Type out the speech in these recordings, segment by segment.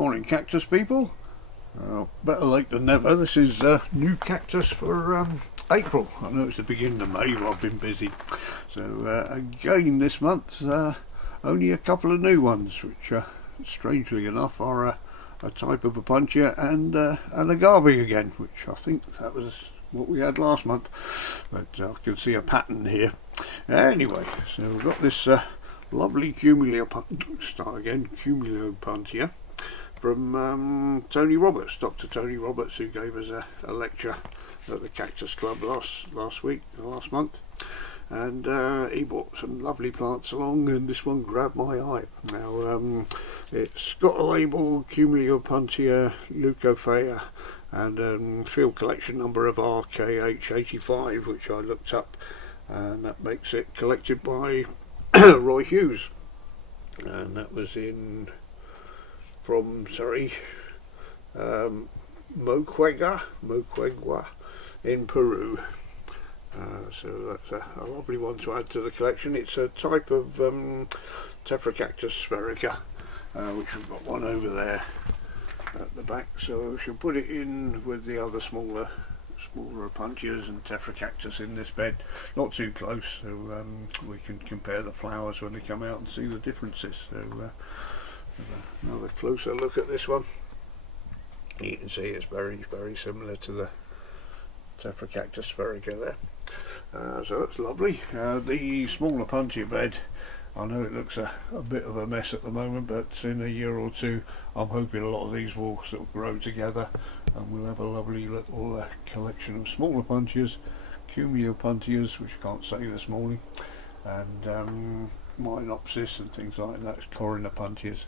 Morning Cactus people. Better late than never. This is new cactus for April. I know it's the beginning of May, but I've been busy. So again this month only a couple of new ones, which strangely enough are a type of a puncher and an agave again, which I think that was what we had last month, but I can see a pattern here. Anyway, so we've got this lovely Cumulio puntia from Tony Roberts, Dr. Tony Roberts, who gave us a lecture at the Cactus Club last month, and he brought some lovely plants along, and this one grabbed my eye. Now it's got a label Cumulio puntia leucophea and field collection number of RKH85, which I looked up, and that makes it collected by Roy Hughes, and that was from Moquegua in Peru. So that's a lovely one to add to the collection. It's a type of Tetracactus spherica, which we've got one over there at the back, so we should put it in with the other smaller punchias and Tetracactus in this bed, not too close, so we can compare the flowers when they come out and see the differences. So another closer look at this one. You can see it's very similar to the Tetracactus spherica there. So that's lovely. The smaller punchia bed, I know it looks a bit of a mess at the moment, but in a year or two I'm hoping a lot of these will sort of grow together and we'll have a lovely little collection of smaller punchias, Cumulio puntias, which I can't say this morning, and Minopsis and things like that, Corina puntias,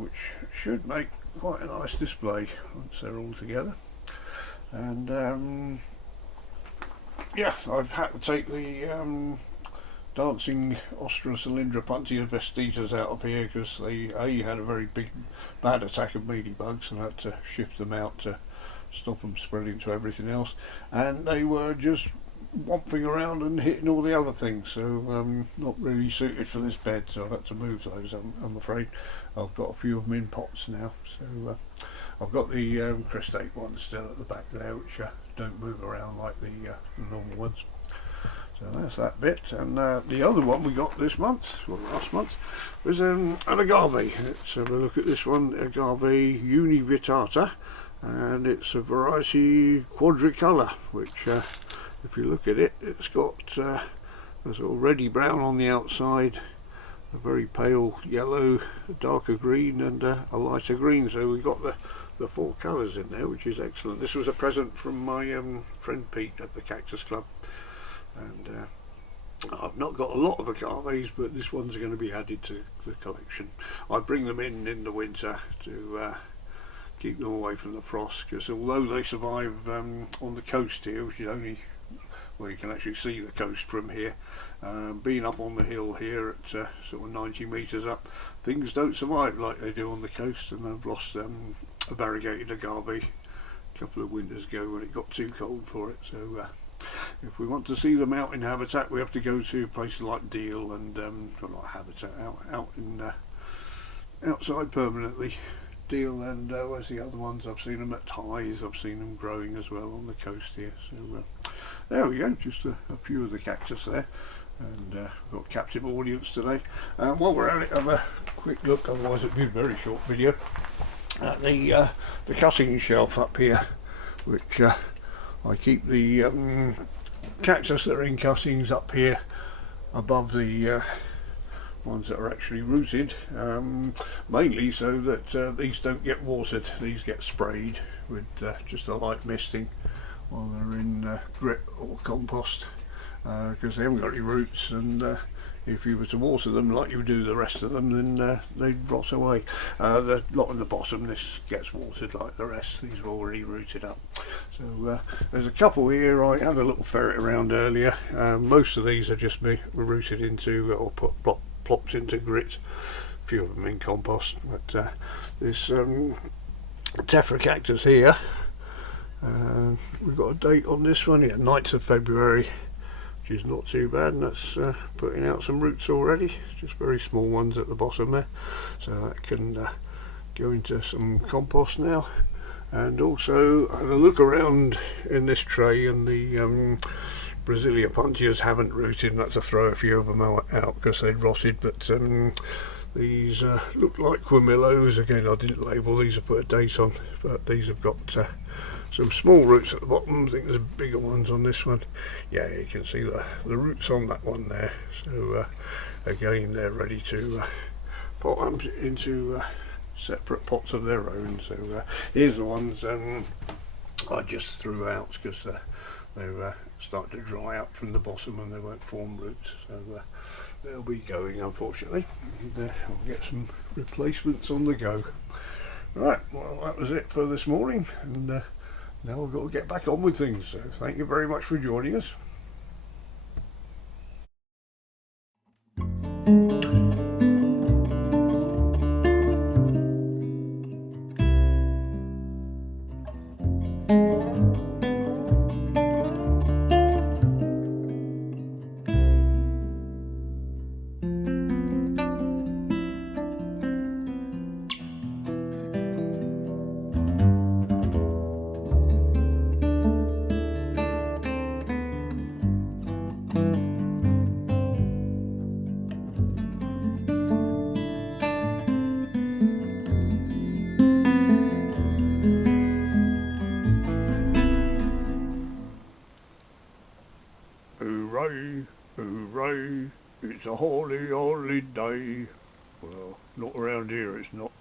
which should make quite a nice display once they're all together. And yeah, I've had to take the dancing Ostrocylindra puntia vestitas out of here because they had a very bad attack of mealybugs, and I had to shift them out to stop them spreading to everything else, and they were just whomping around and hitting all the other things, so not really suited for this bed, so I've had to move those. I'm afraid I've got a few of them in pots now, so I've got the crestate ones still at the back there, which don't move around like the normal ones. So that's that bit. And the other one we got this month, or last month, was an agave. Let's have a look at this one, agave univitata, and it's a variety quadricolor, which if you look at it, it's got a sort of reddy brown on the outside, a very pale yellow, a darker green, and a lighter green. So we've got the four colours in there, which is excellent. This was a present from my friend Pete at the Cactus Club, and I've not got a lot of agaves, but this one's going to be added to the collection. I bring them in the winter to keep them away from the frost, because although they survive on the coast here, which is only, well, you can actually see the coast from here, being up on the hill here at sort of 90 metres up, things don't survive like they do on the coast, and I've lost a variegated agave a couple of winters ago when it got too cold for it. So if we want to see them out in habitat, we have to go to places like Deal and well, not habitat, out in outside permanently. Deal and where's the other ones? I've seen them at Ties, I've seen them growing as well on the coast here. So there we go, just a few of the cactus there, and we've got captive audience today. While we're at it, have a quick look, otherwise it'll be a very short video, at the cutting shelf up here, which I keep the cactus that are in cuttings up here above the ones that are actually rooted, mainly so that these don't get watered. These get sprayed with just a light misting while they're in grit or compost, because they haven't got any roots, and if you were to water them like you do the rest of them, then they'd rot away. The lot on the bottom, this gets watered like the rest. These are already rooted up. So there's a couple here. I had a little ferret around earlier. Most of these are just rooted into or plopped into grit. A few of them in compost. But this Tetracactus here, we've got a date on this one, 9th of February. Which is not too bad, and that's putting out some roots already, just very small ones at the bottom there, so that can go into some compost now, and also had a look around in this tray, and the Brasilia puntias haven't rooted, and had to throw a few of them out because they'd rotted. But these look like quimillos. Again, I didn't label these or put a date on, but these have got some small roots at the bottom. I think there's bigger ones on this one. Yeah, you can see the roots on that one there. So again, they're ready to pot them into separate pots of their own. So here's the ones I just threw out because they're starting to dry up from the bottom and they won't form roots. So they'll be going, unfortunately, and I'll get some replacements on the go. Right, well, that was it for this morning, and now I've got to get back on with things. So thank you very much for joining us. Hooray, hooray, it's a holly, holly day. Well, not around here it's not,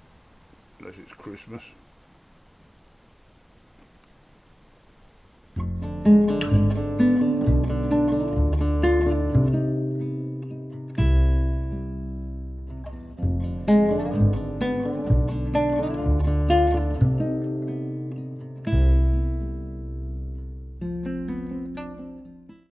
unless it's Christmas.